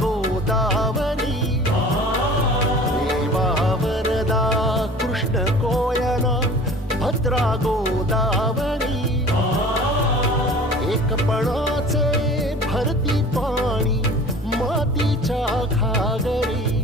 गोदावरी देवा वरदा कृष्ण कोयना भद्रा गोदावरी एकपणाचे भरती पाणी मातीच्या घागरी